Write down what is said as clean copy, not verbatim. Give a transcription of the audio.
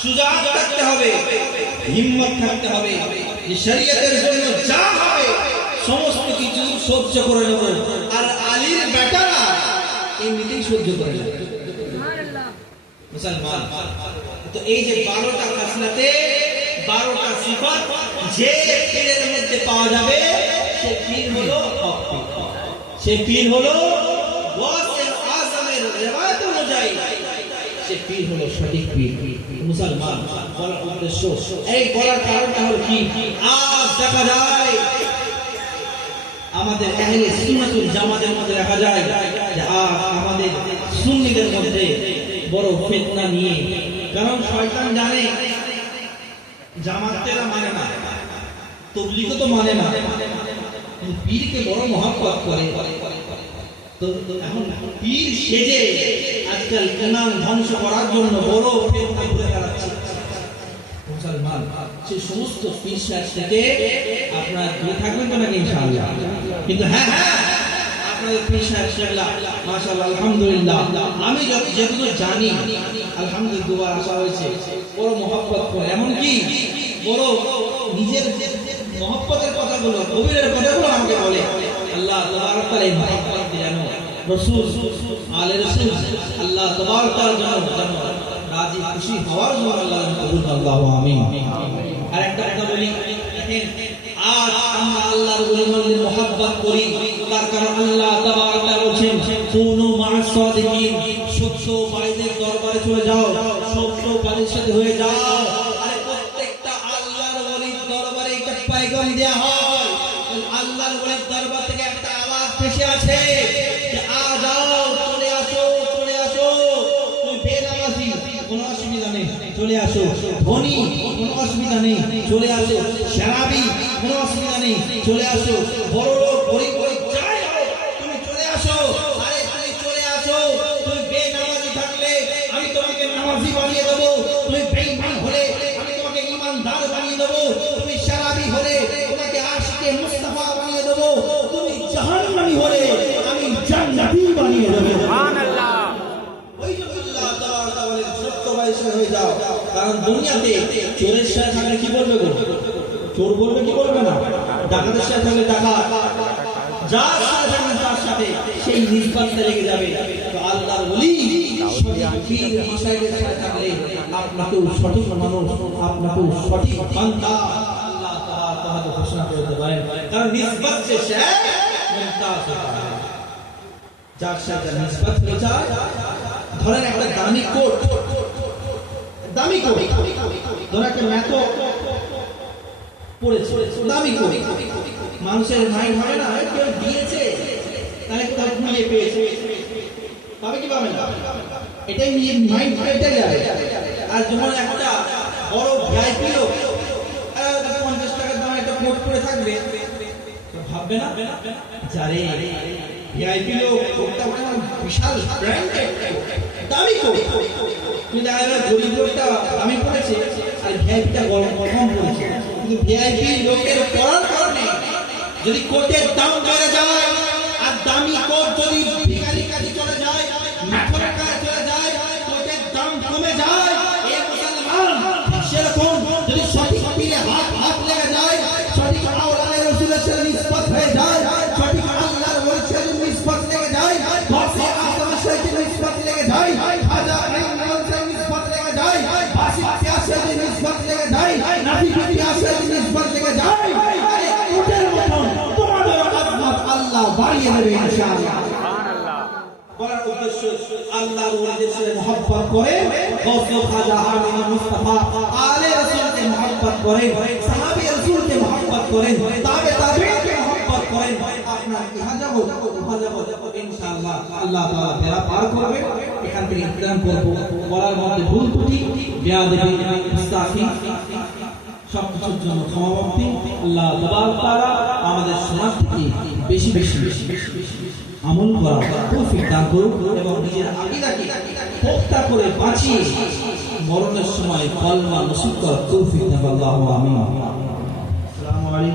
সুজাত থাকতে হবে, হিম্মত থাকতে হবে যে শরীয়তের জন্য যা হবে সমস্ত কিছু সহ্য করে নেব। আর আলীর বেটারা এমনিতেই সহ্য করে নেবে মুসলমান। তো এই যে 12টা খাসলাতে 12টা সিফাত যে পীরের মধ্যে পাওয়া যাবে সে পীর হলো হক পীর, সে পীর হলো ওয়াসে আযমের রিওয়ায়াত অনুযায়ী সে পীর হলো সঠিক পীর। মুসলমান বলার উদ্দেশ্য, এই বলার কারণটা হলো কি, আজ দেখা যায় আমাদের আহলে সুন্নাতুল জামাতের মধ্যে দেখা যায় যে আজ আমাদের সুন্নিদের মধ্যে বড় ফিতনা নিয়ে, কারণ শয়তান জানে জামাতেরা মানে না, তাবলীগও তো মানে না, কিন্তু পীরকে বড় মহব্বত করে। তো এখন পীর সেজে আজকাল ইমান ধ্বংস করার জন্য বড় ফিতনা ঘুরে বেড়াচ্ছে মুসলমান। সেই সমস্ত পীর সাহেব থেকে আপনারা দূরে থাকবেন তো নাকি ইনশাআল্লাহ? কিন্তু হ্যাঁ হ্যাঁ আপনাদের পীর সাহেব মাশাআল্লাহ আলহামদুলিল্লাহ আমি যেটুকু জানি আলহামদুলিল্লাহ আসা হয়েছে বড় মহব্বত করে, এমনকি বড় নিজের মহব্বতের কথাগুলো কবিরের কথাগুলো আমাকে বলে। আল্লাহ তাবারক তাআলা এই মহব্বত যেন রাসূল আলে রাসূল আল্লাহ তাবারক তাআলা যেন রাজি খুশি হওয়ার জন্য আল্লাহ কবুল আল্লাহু আমিন। আর একটা কথা বলি, দেখেন আজ আমরা আল্লাহর ওলিদের মহব্বত করি, তার কারণ আল্লাহ তাবারক তাআলা বলেন কুনু মা'আস সাদিকিন, সত্য বাইদের দরবারে চলে যাও, সত্য বাদীর সাথে হয়ে যাও। আরে প্রত্যেকটা আল্লাহর ওলির দরবারে একটা পয়গাম দেয়া হয়, আল্লাহর ওলির দরবার থেকে একটা আওয়াজ ভেসে আছে যে আ যাও, চলে আসো, চলে আসো, তুমি বেনামাজি কোনো অসুবিধা নেই চলে আসো, ধনী কোনো অসুবিধা নেই চলে আসো, শরাবি কোনো অসুবিধা নেই চলে আসো, বড় লোক গরিব যাই হোক তুমি চলে আসো। আরে তুমি চলে আসো, তুমি বেনামাজি থাকলে আমি তোমাকে নামাজি বানিয়ে দেবো, তুমি বেঈমান হলে আমি তোমাকে ঈমানদার বানিয়ে দেবো, তুমি শরাবি হলে তোমাকে আশিকে মুস্তাফা বানিয়ে দেবো, তুমি জাহান্নামী হলে আমি জান্নাতি বানিয়ে দেবো। সুবহানাল্লাহ। ওই যে আল্লাহ তাআলা বলেন সত্য বাইশে হয়ে যাও, কারণ দুনিয়াতে চোরের সাথে থাকলে কি বলবে গো? চোর বলবে কি বলবে না? ডাকাতের সাথে থাকলে ডাকাত, যার সাথে থাকলে তার সাথে সেই নিসবতটা লেগে যাবে। তো আল্লাহর ওলি সঠিক পীর মাশায়েখের সাথে থাকলে আপনাকেও সঠিক মানুষ, আপনাকেও সঠিক বান্দা আল্লাহ তাআলা ঘোষণা করে দিতে পারেন। কারণ নিসবত সে শেখ মুমতাজ হয়, যার সাথে নিসবত হয়ে যায়। ধরেন একটা দামি কোট, দামি কোট, ধরেন একটা মেতো পড়েছে, দামি কোট, মানুষের মাইন্ড হয় না কেউ দিয়েছে তাহলে কোথাও খুঁজে পেয়েছে, পাবে কি পাবে না? এটাই নিয়ে মাইন্ড এটাই যায়। আর যেমন একটা বড় ভিআইপি লোক 50 টাকার দামে একটা কোট পরে থাকবে, ভাববে না যারে ভিআইপি লোক কোটটা বিশাল ব্র্যান্ডেড দামি কোট, কিন্তু গরিব লোকটা দামি পড়েছে আর ভিআইপিটা কম পড়েছে। কিন্তু ভিআইপি লোকের পড়ার কারণে যদি কোটের দাম বেড়ে যায় আর দামি কোট যদি ভিখারির কাছে চলে যায়, মেথরের কাছে চলে যায়, কোটের দাম কমে যায়। এ মুসলমান সেরকম যদি সঠিক পীরে হাত লেগে যায়, সঠিক আওলাদ রাসূলের সাথে নিসবত হয়ে যায়, সঠিক আল্লাহর ওলির সাথে নিসবত লেগে যায়, গাছে আযমের সাথে নিসবত লেগে যায়, খাজা আইনার সাথে নিসবত লেগে যায়, বাসি পিয়াসের সাথে নিসবত লেগে যায়, নাফি পিয়াসের সাথে নিসবত লেগে যায়, আরে কোটের মতন তোমাদের আযমত আল্লাহ বাড়িয়ে দেবে ইনশাআল্লাহ। সুবহানাল্লাহ। বলার উদ্দেশ্য আল্লাহর ওলিদের সাথে মহব্বত করে, গাউসে খাজা আমিন মুস্তাফা আলে রাসূলকে মহব্বত করে, সাহাবী রাসূলকে মহব্বত করে, তাবেঈনকে মহব্বত করে, আপনার ইহাজাবত ইনশাআল্লাহ আল্লাহ তাআলা বেড়া পার করবে। এখান থেকে ইন্তজাম করব, বলার মধ্যে ভুল ত্রুটি বেয়াদবি মুস্তাফি সবকিছুর জন্য ক্ষমাপ্রার্থী। আল্লাহ তাবারক তাআলা আমাদের সমাজ থেকে বেশি বেশি আমল করার তৌফিক দান করুন এবং নিজের আকীদাকে পোক্তা করে বাঁচিয়ে মরণের সময় কলমা নসিব করার তৌফিক দান। আল্লাহু আমিন।